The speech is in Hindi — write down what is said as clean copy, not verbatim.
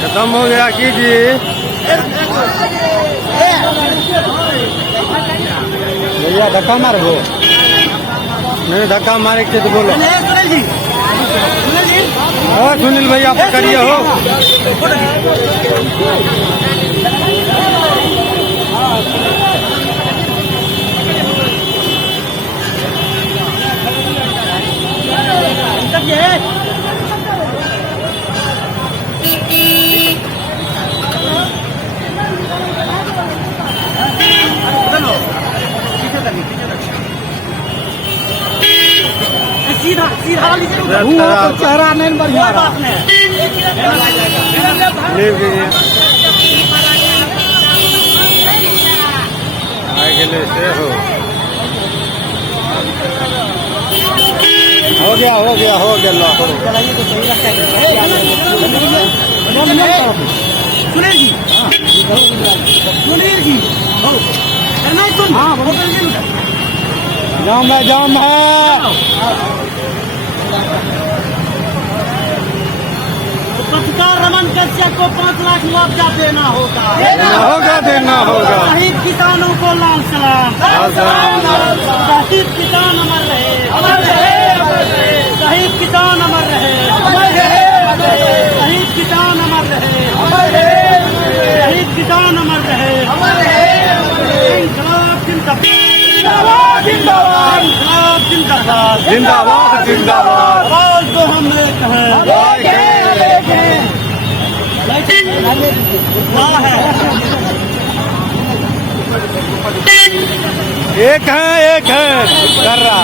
खत्म हो गया कीजिए। भैया धक्का मार वो नहीं, धक्का मारे के तो बोलो। हाँ सुनील भैया पकड़िए हो। सीधा सीधा चेहरा नहीं बढ़िया आगे से हो गया हो गया हो गया। सुनील जी, सुनील जी, हाँ जाम है जाम है। पत्रकार रमन कश्यप को 5 लाख मुआवजा देना होगा, देना होगा। शहीद किसानों को लाल सलाम। शहीद किसान अमर रहे, शहीद किसान अमर रहे, शहीद किसान अमर रहे, शहीद किसान अमर रहे। इनकलाब जिंदाबाद, इनकलाब जिंदाबाद, जिंदाबाद जिंदाबाद। आवाज तो हम एक हैं, एक है कर रहा।